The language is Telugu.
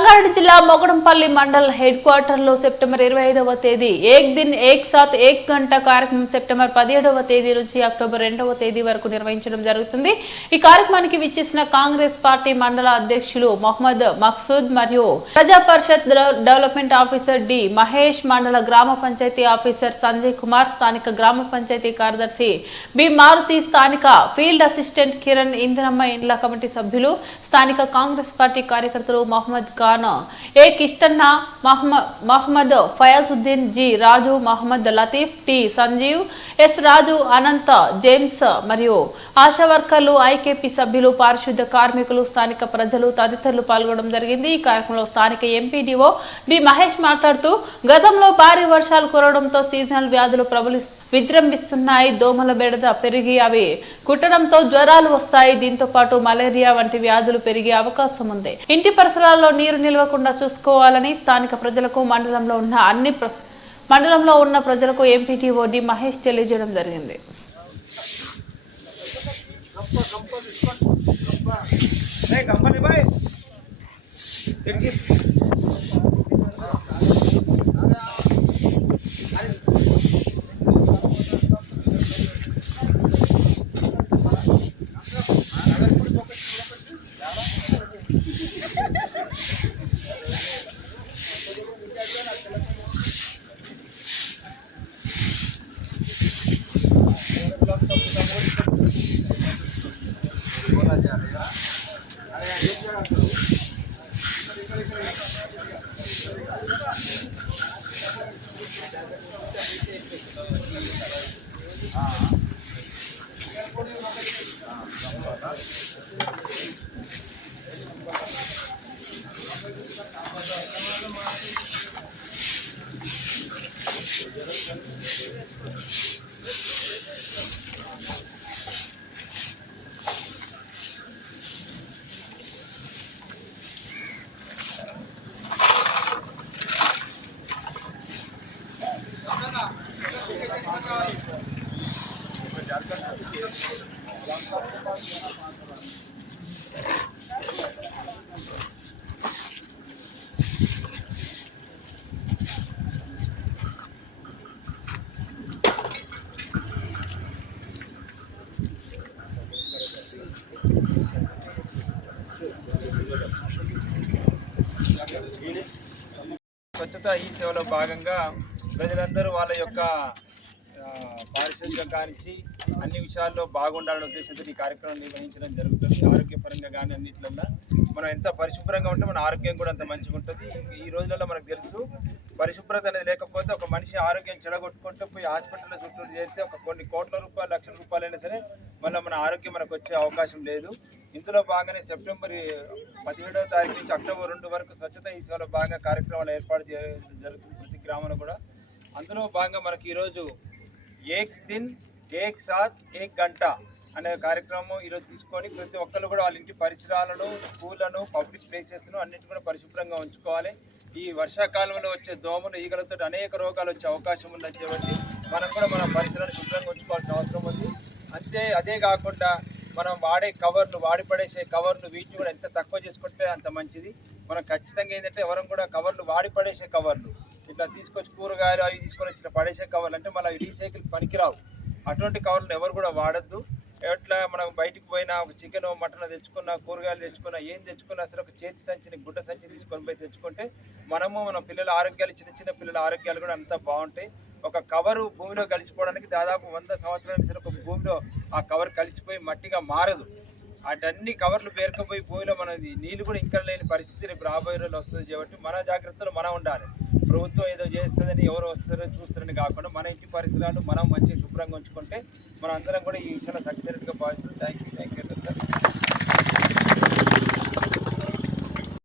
సంగారెడ్డి జిల్లా మొగడంపల్లి మండల్ హెడ్ క్వార్టర్ లో సెప్టెంబర్ 25వ తేదీ ఏక్ దిన్ ఏక్ సాత్ ఏక్ గంట కార్యక్రమం సెప్టెంబర్ 17వ తేదీ నుంచి అక్టోబర్ 2వ తేదీ వరకు నిర్వహించడం జరుగుతుంది। ఈ కార్యక్రమానికి విచ్చేసిన కాంగ్రెస్ పార్టీ మండల అధ్యక్షులు మొహమ్మద్ మక్సూద్ మరియు ప్రజా పరిషత్ డెవలప్మెంట్ ఆఫీసర్ డి మహేష్, మండల గ్రామ పంచాయతీ ఆఫీసర్ సంజయ్ కుమార్, స్థానిక గ్రామ పంచాయతీ కార్యదర్శి బి మారుతి, స్థానిక ఫీల్డ్ అసిస్టెంట్ కిరణ్, ఇందిరమ్మ ఇండ్ల కమిటీ సభ్యులు, స్థానిక కాంగ్రెస్ పార్టీ కార్యకర్తలు మహమ్మద్ ఖాన్, ఏ కిష్టన్న, మహమ్మద్ ఫయాజుద్దీన్, జి రాజు, మహమ్మద్ లతీఫ్, టి సంజీవ్, ఎస్ రాజు, అనంత, జేమ్స్ మరియు ఆశా వర్కర్లు, ఐకేపీ సభ్యులు, పారిశుద్ధ్య కార్మికులు, స్థానిక ప్రజలు తదితరులు పాల్గొనడం జరిగింది। ఈ కార్యక్రమంలో స్థానిక ఎంపీడీఓ డి మహేష్ మాట్లాడుతూ గతంలో భారీ వర్షాలు కురవడంతో సీజనల్ వ్యాధులు విజృంభిస్తున్నాయి। దోమల బెడద పెరిగి అవి కుట్టడంతో జ్వరాలు వస్తాయి। దీంతో పాటు మలేరియా వంటి వ్యాధులు పెరిగే అవకాశం ఉంది। ఇంటి పరిసరాల్లో నీరు నిల్వకుండా చూసుకోవాలని స్థానిక ప్రజలకు మండలంలో ఉన్న ప్రజలకు ఎంపీటీఓ డి మహేష్ తెలియజేయడం జరిగింది। స్వచ్ఛత ఈ సేవలో భాగంగా ప్రజలందరూ వాళ్ళ యొక్క పారిశుద్ధ్యం కానించి అన్ని విషయాల్లో బాగుండాలనే ఉద్దేశంతో ఈ కార్యక్రమం నిర్వహించడం జరుగుతుంది। ఆరోగ్యపరంగా కానీ అన్నింటిలో మనం ఎంత పరిశుభ్రంగా ఉంటే మన ఆరోగ్యం కూడా అంత మంచిగా ఉంటుంది। ఈ రోజులలో మనకు తెలుసు పరిశుభ్రత అనేది లేకపోతే ఒక మనిషి ఆరోగ్యం చెడగొట్టుకుంటూ పోయి హాస్పిటల్లో చుట్టూ చేస్తే ఒక కొన్ని కోట్ల రూపాయలు, లక్షల రూపాయలైనా సరే మళ్ళీ మన ఆరోగ్యం మనకు వచ్చే అవకాశం లేదు। ఇందులో భాగంగానే సెప్టెంబర్ 17వ తారీఖు నుంచి అక్టోబర్ 2 వరకు స్వచ్ఛత ఈ సేవలో భాగంగా కార్యక్రమాలు ఏర్పాటు జరుగుతుంది ప్రతి గ్రామంలో కూడా। అందులో భాగంగా మనకి ఈరోజు ఏక్ దిన్ ఏక్ సాత్ ఏక్ గంట అనే కార్యక్రమం ఈరోజు తీసుకొని ప్రతి ఒక్కరు కూడా వాళ్ళ ఇంటి పరిసరాలను, స్కూళ్లను, పబ్లిక్ ప్లేసెస్ను అన్నింటి కూడా పరిశుభ్రంగా ఉంచుకోవాలి। ఈ వర్షాకాలంలో వచ్చే దోమలు, ఈగలతో అనేక రోగాలు వచ్చే అవకాశం ఉంది కాబట్టి మనం కూడా మన పరిసరాలను శుభ్రంగా ఉంచుకోవాల్సిన అవసరం ఉంది। అదే కాకుండా మనం వాడే కవర్లు, వాడి పడేసే కవర్లు, వీటిని కూడా ఎంత తక్కువ చేసుకుంటే అంత మంచిది। మనం ఖచ్చితంగా ఏంటంటే ఎవరం కూడా కవర్లు, వాడి పడేసే కవర్లు, ఇట్లా తీసుకొచ్చి కూరగాయలు అవి తీసుకొని ఇట్లా పడేసే కవర్లు అంటే మళ్ళీ రీసైకిల్ పనికిరావు, అటువంటి కవర్లు ఎవరు కూడా వాడద్దు। ఎట్లా మనం బయటికి పోయినా ఒక చికెన్, మటన్ తెచ్చుకున్నా, కూరగాయలు తెచ్చుకున్నా, ఏం తెచ్చుకున్నా అసలు ఒక చేతి సంచిని, గుడ్డ సంచిని తీసుకొని పోయి తెచ్చుకుంటే మన పిల్లల ఆరోగ్యాలు, చిన్న పిల్లల ఆరోగ్యాలు కూడా అంతా బాగుంటాయి। ఒక కవరు భూమిలో కలిసిపోవడానికి దాదాపు 100 సంవత్సరాల సరే ఒక భూమిలో ఆ కవర్ కలిసిపోయి మట్టిగా మారదు। అటన్ని కవర్లు పేరుకుపోయి భూమిలో మనది నీళ్ళు కూడా ఇంకా లేని పరిస్థితి రేపు రాబోయే రోజులు వస్తుంది కాబట్టి మన జాగ్రత్తలు మనం ఉండాలి। ప్రభుత్వం ఏదో చేస్తుందని, ఎవరు వస్తారో చూస్తారని కాకుండా మన ఇంటి పరిసరాలు మనం మంచిగా శుభ్రంగా ఉంచుకుంటే మనం అందరం కూడా ఈ విషయంలో సక్సెస్గా భావిస్తాం। Thank you sir.